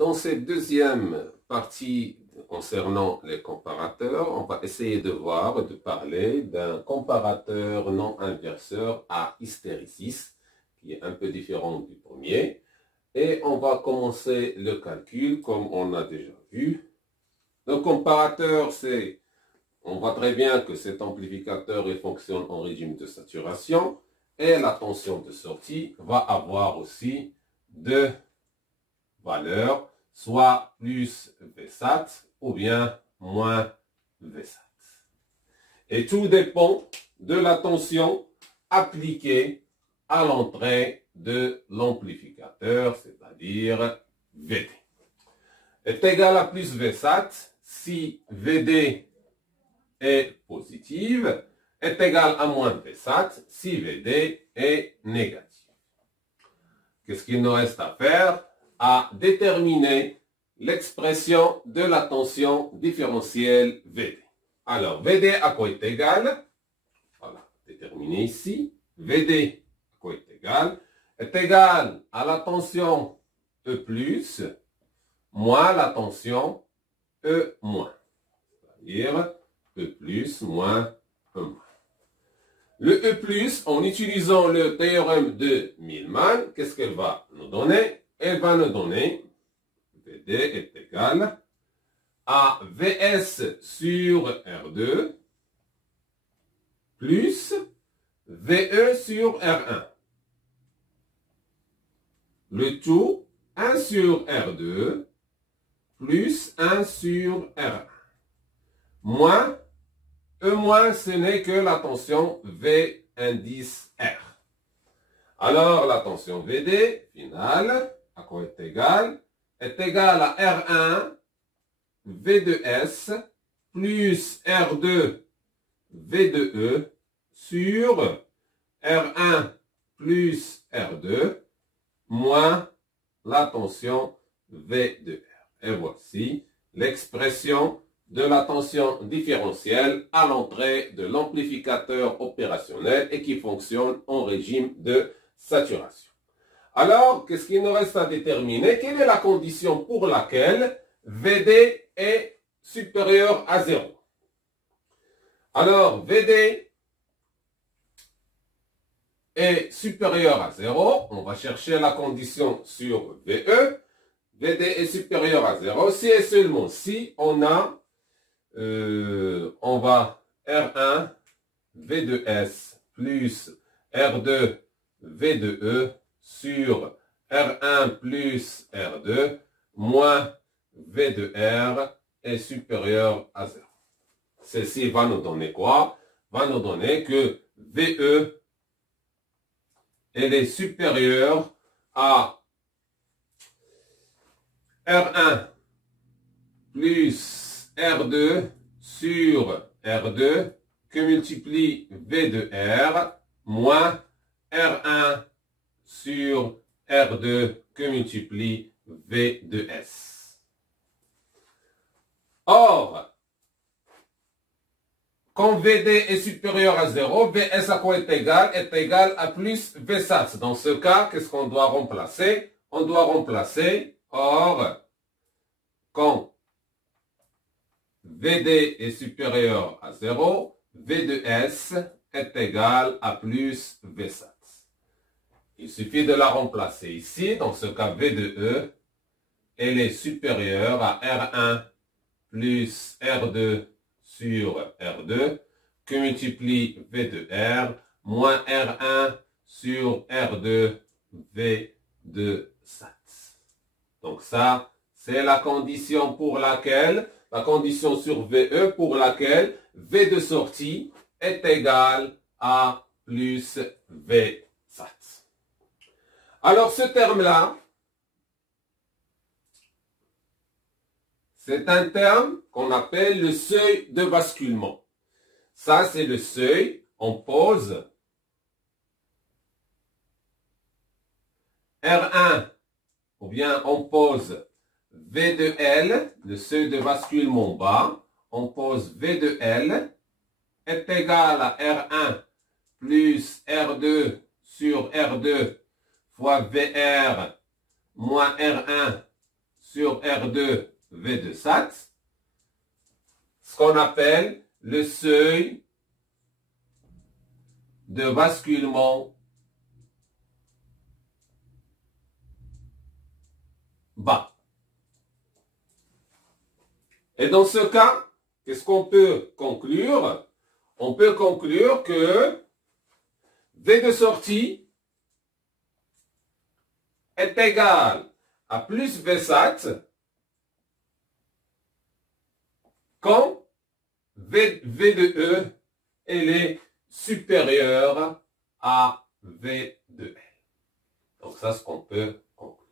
Dans cette deuxième partie concernant les comparateurs, on va essayer de parler d'un comparateur non inverseur à hystérésis, qui est un peu différent du premier. Et on va commencer le calcul comme on a déjà vu. Le comparateur, on voit très bien que cet amplificateur il fonctionne en régime de saturation et la tension de sortie va avoir aussi deux valeurs, soit plus Vsat ou bien moins Vsat. Et tout dépend de la tension appliquée à l'entrée de l'amplificateur, c'est-à-dire Vd. Est égal à plus Vsat si Vd est positive, est égal à moins Vsat si Vd est négatif. Qu'est-ce qu'il nous reste à faire? À déterminer l'expression de la tension différentielle Vd. Alors, Vd à quoi est égal? Voilà, déterminé ici. Vd à quoi est égal à la tension E plus moins la tension E moins. C'est-à-dire E plus moins E moins. Le E plus, en utilisant le théorème de Millman, qu'est-ce qu'elle va nous donner? Elle va nous donner Vd est égal à Vs sur R2 plus Ve sur R1. Le tout 1 sur R2 plus 1 sur R1. Moins, E moins, ce n'est que la tension V indice R. Alors, la tension Vd finale, à quoi est égal à R1 V de S plus R2 V de E sur R1 plus R2 moins la tension V de R. Et voici l'expression de la tension différentielle à l'entrée de l'amplificateur opérationnel et qui fonctionne en régime de saturation. Alors, qu'est-ce qu'il nous reste à déterminer? Quelle est la condition pour laquelle Vd est supérieur à 0? Alors, Vd est supérieur à 0. On va chercher la condition sur Ve. Vd est supérieur à 0 si et seulement si on a on va R1 V de S plus R2 V de E sur R1 plus R2 moins V de R est supérieur à 0. Ceci va nous donner quoi? Va nous donner que VE elle est supérieure à R1 plus R2 sur R2 que multiplie V de R moins R1 sur R2 que multiplie V de S. Or, quand Vd est supérieur à 0, Vs à quoi est égal à plus Vsat. Dans ce cas, qu'est-ce qu'on doit remplacer? On doit remplacer, or, quand Vd est supérieur à 0, V de S est égal à plus Vsat. Il suffit de la remplacer ici. Dans ce cas, V de E, elle est supérieure à R1 plus R2 sur R2 que multiplie V de R moins R1 sur R2 V de SAT. Donc ça, c'est la condition pour laquelle, la condition sur VE pour laquelle V de sortie est égal à plus V SAT. Alors ce terme-là, c'est un terme qu'on appelle le seuil de basculement. Ça, c'est le seuil, on pose R1, ou bien on pose V de L, le seuil de basculement bas, on pose V de L est égal à R1 plus R2 sur R2 fois VR moins R1 sur R2 V2 SAT, ce qu'on appelle le seuil de basculement bas. Et dans ce cas, qu'est-ce qu'on peut conclure? On peut conclure que V de sortie est égal à plus VSAT quand V de E est supérieur à V de L. Donc ça, c'est ce qu'on peut conclure.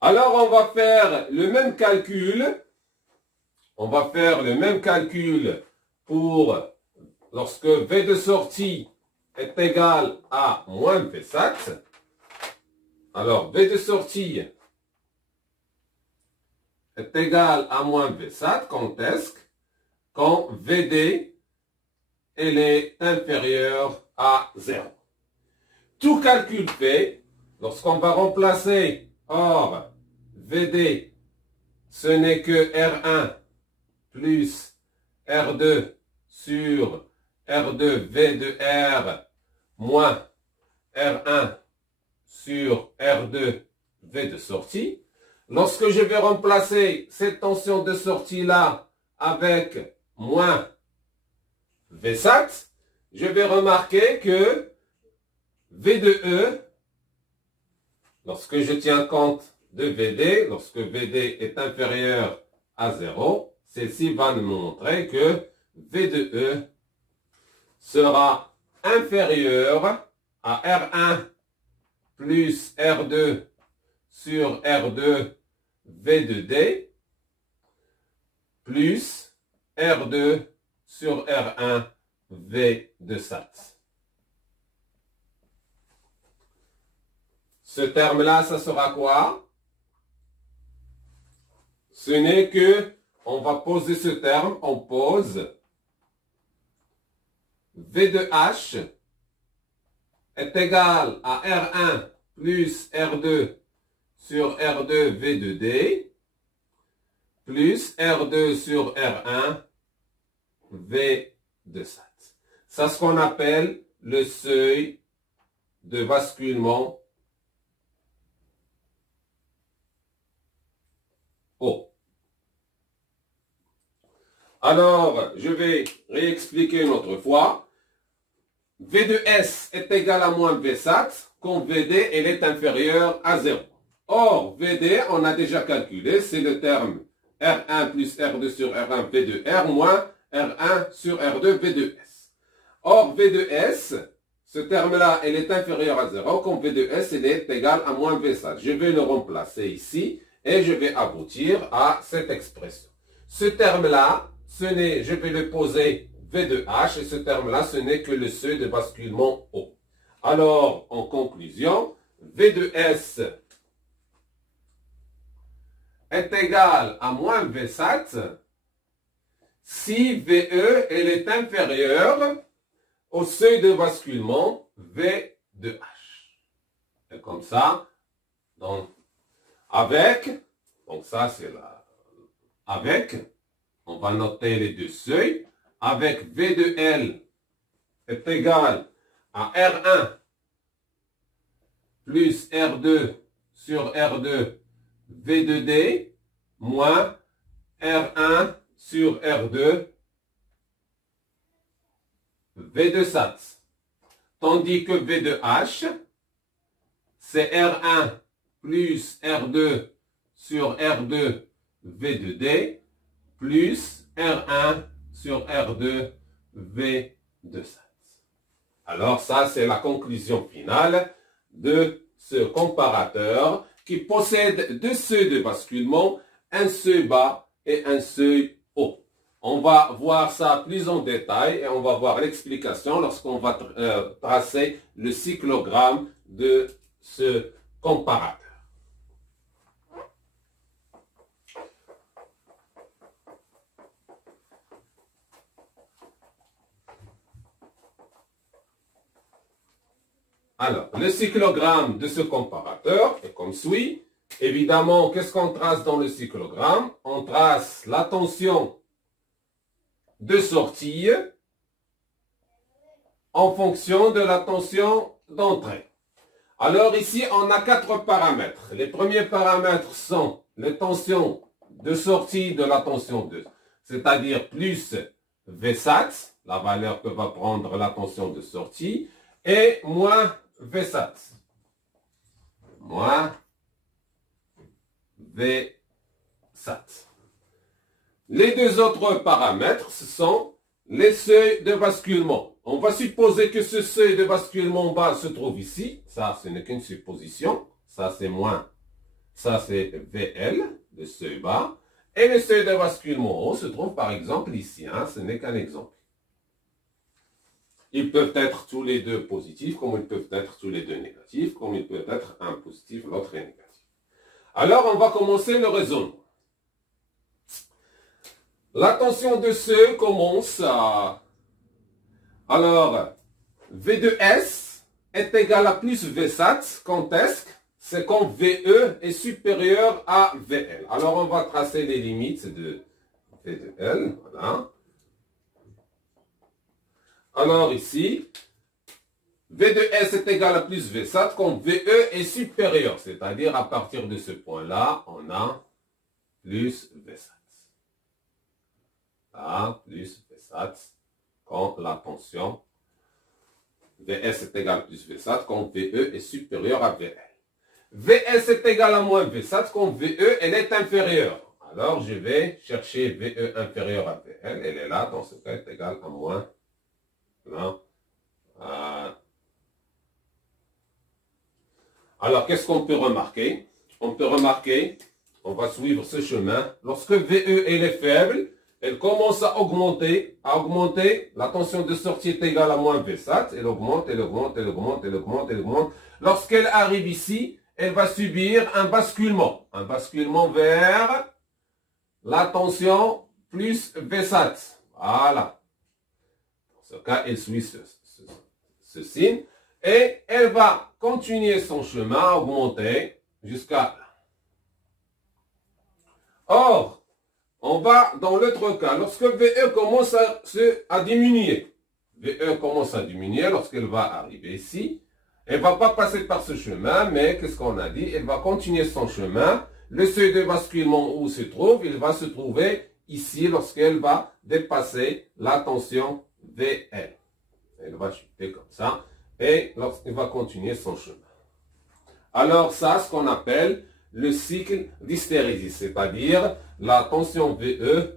Alors, on va faire le même calcul. On va faire le même calcul pour lorsque V de sortie est égal à moins VSAT. Alors, V de sortie est égal à moins VSAT, quand est-ce? Quand VD elle est inférieure à 0. Tout calcul fait, lorsqu'on va remplacer, or, VD, ce n'est que R1 plus R2 sur R2 V de R moins R1 sur R2 V de sortie. Lorsque je vais remplacer cette tension de sortie-là avec moins VSAT, je vais remarquer que V de E, lorsque je tiens compte de VD, lorsque VD est inférieur à 0, celle-ci va nous montrer que V de E sera inférieur à R1 plus R2 sur R2 V de D plus R2 sur R1 V de SAT. Ce terme-là, ça sera quoi? Ce n'est que, on va poser ce terme, on pose V de H est égal à R1 plus R2 sur R2 V de D plus R2 sur R1 V de SAT. C'est ce qu'on appelle le seuil de basculement haut. Alors, je vais réexpliquer une autre fois. V de S est égal à moins VSAT quand VD elle est inférieure à 0. Or, VD, on a déjà calculé, c'est le terme R1 plus R2 sur R1 V de R moins R1 sur R2 V de S. Or, V de S, ce terme-là, elle est inférieur à 0 quand V de S elle est égal à moins VSAT. Je vais le remplacer ici et je vais aboutir à cette expression. Ce terme-là, je vais le poser V de H et ce terme-là, ce n'est que le seuil de basculement haut. Alors, en conclusion, V de S est égal à moins VSAT si VE elle est inférieure au seuil de basculement V de H. Et comme ça, donc, donc ça c'est là, on va noter les deux seuils, avec V de L est égal à R1 plus R2 sur R2 V de D moins R1 sur R2 V de SAT. Tandis que V de H, c'est R1 plus R2 sur R2 V de D plus R1 sur R2 V de SAT. Alors ça, c'est la conclusion finale de ce comparateur qui possède deux seuils de basculement, un seuil bas et un seuil haut. On va voir ça plus en détail et on va voir l'explication lorsqu'on va tracer le cyclogramme de ce comparateur. Alors, le cyclogramme de ce comparateur est comme suit. Évidemment, qu'est-ce qu'on trace dans le cyclogramme? On trace la tension de sortie en fonction de la tension d'entrée. Alors ici, on a 4 paramètres. Les premiers paramètres sont les tensions de sortie de la tension 2, c'est-à-dire plus Vsat, la valeur que va prendre la tension de sortie, et moins Vsat. Moins Vsat. Les 2 autres paramètres, ce sont les seuils de basculement. On va supposer que ce seuil de basculement bas se trouve ici. Ça, ce n'est qu'une supposition. Ça, c'est moins. Ça, c'est VL, le seuil bas. Et le seuil de basculement haut se trouve par exemple ici. Hein, ce n'est qu'un exemple. Ils peuvent être tous les deux positifs, comme ils peuvent être tous les deux négatifs, comme ils peuvent être un positif, l'autre est négatif. Alors, on va commencer le raisonnement. La tension de seuil commence à... Alors, V2S est égal à plus Vsat. Quand est-ce? C'est quand VE est supérieur à VL. Alors, on va tracer les limites de V2L. Voilà. Alors, ici, V2S est égal à plus Vsat quand VE est supérieur. C'est-à-dire, à partir de ce point-là, on a plus Vsat. Là, plus Vsat quand la tension Vs est égal à plus Vsat quand VE est supérieur à VL. Vs est égal à moins Vsat quand VE elle est inférieure. Alors je vais chercher VE inférieur à VL. Elle est là, dans ce cas, elle est égale à moins. Là. Alors qu'est-ce qu'on peut remarquer? On peut remarquer, on va suivre ce chemin. Lorsque VE elle est faible, elle commence à augmenter, la tension de sortie est égale à moins Vsat, elle augmente, elle augmente, elle augmente, elle augmente, elle augmente. Lorsqu'elle arrive ici, elle va subir un basculement vers la tension plus Vsat. Voilà. Dans ce cas, elle suit ce signe et elle va continuer son chemin à augmenter jusqu'à là. Or, on va dans l'autre cas, lorsque VE commence à diminuer. VE commence à diminuer lorsqu'elle va arriver ici. Elle ne va pas passer par ce chemin, mais qu'est-ce qu'on a dit? Elle va continuer son chemin. Le seuil de basculement où se trouve, il va se trouver ici lorsqu'elle va dépasser la tension VL. Elle va chuter comme ça. Et lorsqu'elle va continuer son chemin. Alors ça, ce qu'on appelle le cycle d'hystérésis, c'est-à-dire la tension VE,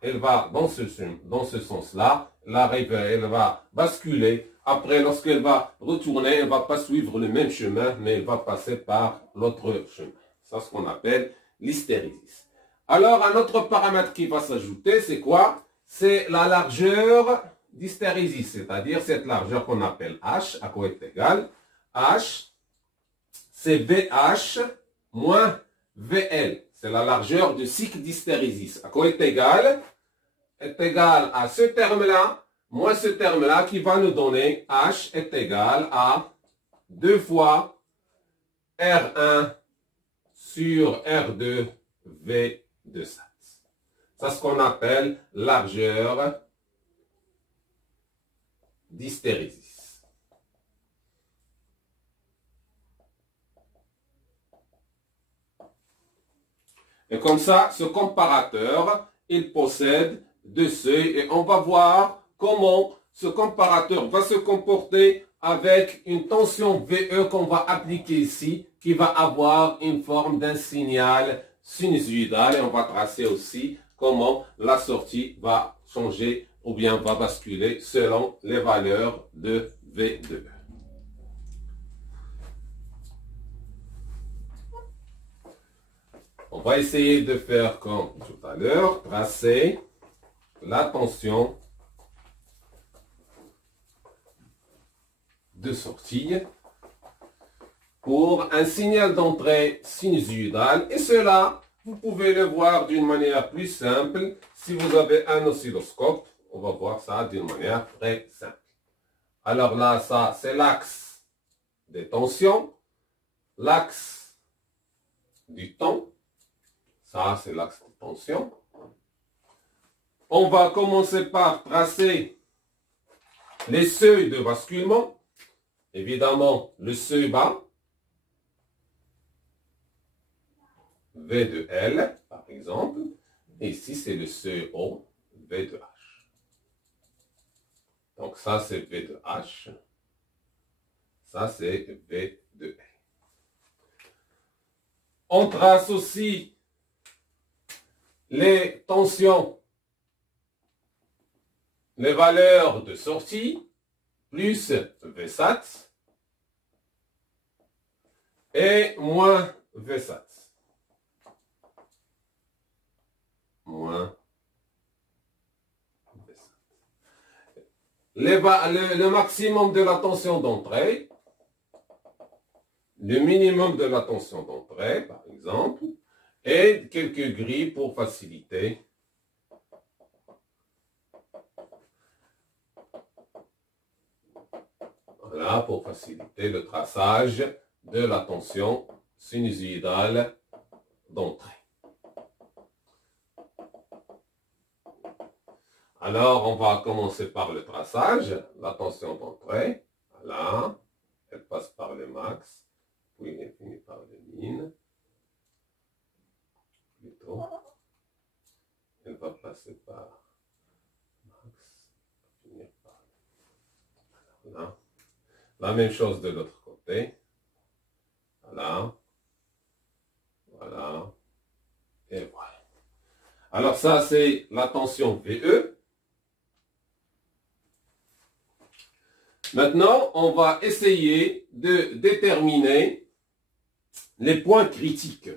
elle va dans ce sens-là, elle va basculer. Après, lorsqu'elle va retourner, elle ne va pas suivre le même chemin, mais elle va passer par l'autre chemin. C'est ce qu'on appelle l'hystérésis. Alors, un autre paramètre qui va s'ajouter, c'est quoi? C'est la largeur d'hystérésis, c'est-à-dire cette largeur qu'on appelle H, à quoi est égal? H, c'est VH moins VL. C'est la largeur du cycle d'hystérésis. À quoi est égal? Est égal à ce terme-là, moins ce terme-là qui va nous donner H est égal à 2 fois R1 sur R2 V2 sat. C'est ce qu'on appelle largeur d'hystérésis. Et comme ça, ce comparateur, il possède 2 seuils et on va voir comment ce comparateur va se comporter avec une tension VE qu'on va appliquer ici, qui va avoir une forme d'un signal sinusoïdal. Et on va tracer aussi comment la sortie va changer ou bien va basculer selon les valeurs de V2. On va essayer de faire comme tout à l'heure, tracer la tension de sortie pour un signal d'entrée sinusoïdal. Et cela, vous pouvez le voir d'une manière plus simple. Si vous avez un oscilloscope, on va voir ça d'une manière très simple. Alors là, ça, c'est l'axe des tensions, l'axe du temps, ça c'est l'axe de tension. On va commencer par tracer les seuils de basculement. Évidemment, le seuil bas, V de L, par exemple. Et ici, c'est le seuil haut, V de H. Donc ça, c'est V de H. Ça, c'est V de L. On trace aussi les tensions, les valeurs de sortie, plus Vsat et moins Vsat. Moins Vsat. Le maximum de la tension d'entrée, le minimum de la tension d'entrée, par exemple, et quelques grilles pour faciliter voilà, pour faciliter le traçage de la tension sinusoïdale d'entrée. Alors, on va commencer par le traçage. La tension d'entrée, voilà, elle passe par le max, puis elle finit par le min. Plutôt, elle va passer par max, finir par voilà. La même chose de l'autre côté. Voilà. Voilà. Et voilà. Alors ça, c'est la tension VE. Maintenant, on va essayer de déterminer les points critiques.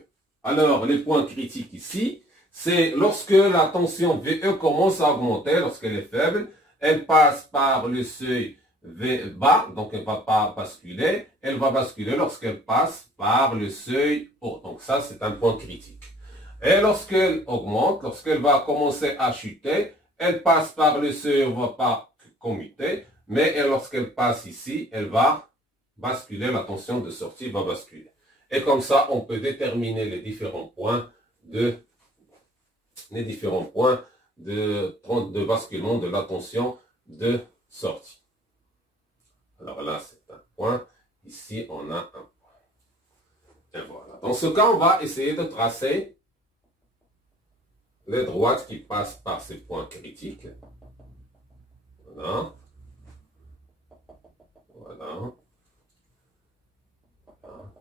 Alors, les points critiques ici, c'est lorsque la tension VE commence à augmenter, lorsqu'elle est faible, elle passe par le seuil V bas, donc elle ne va pas basculer, elle va basculer lorsqu'elle passe par le seuil haut. Donc ça, c'est un point critique. Et lorsqu'elle augmente, lorsqu'elle va commencer à chuter, elle passe par le seuil, elle ne va pas commuter, mais lorsqu'elle passe ici, elle va basculer, la tension de sortie va basculer. Et comme ça, on peut déterminer les différents points de basculement de la tension de sortie. Alors là, c'est un point. Ici, on a un point. Et voilà. Dans ce cas, on va essayer de tracer les droites qui passent par ces points critiques. Voilà. Voilà. Voilà.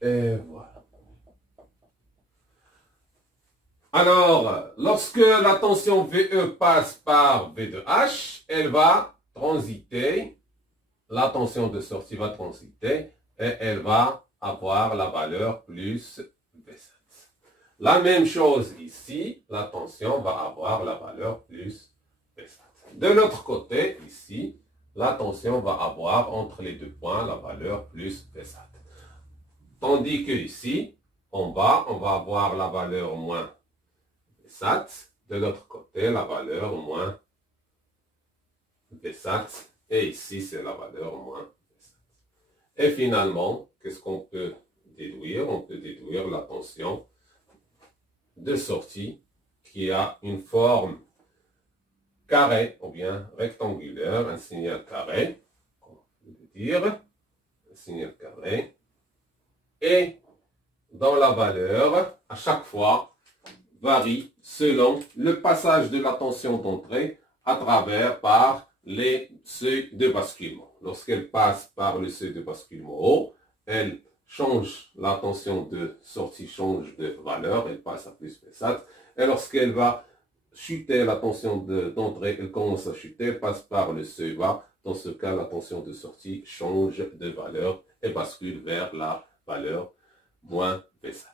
Et voilà. Alors, lorsque la tension VE passe par V de H, elle va transiter, la tension de sortie va transiter et elle va avoir la valeur plus V7. La même chose ici, la tension va avoir la valeur plus V7. De l'autre côté, ici, la tension va avoir entre les deux points la valeur plus V7. Tandis que ici, en bas, on va avoir la valeur moins V7. De l'autre côté, la valeur moins V7. Et ici, c'est la valeur moins V7. Et finalement, qu'est-ce qu'on peut déduire? On peut déduire la tension de sortie qui a une forme carré ou bien rectangulaire, un signal carré, on peut dire, un signal carré, et dans la valeur, à chaque fois, varie selon le passage de la tension d'entrée à travers par les seuils de basculement. Lorsqu'elle passe par le seuil de basculement haut, elle change, la tension de sortie change de valeur, elle passe à plus V7, et lorsqu'elle va chuter, la tension d'entrée, elle commence à chuter, elle passe par le seuil bas. Dans ce cas, la tension de sortie change de valeur et bascule vers la valeur moins V7.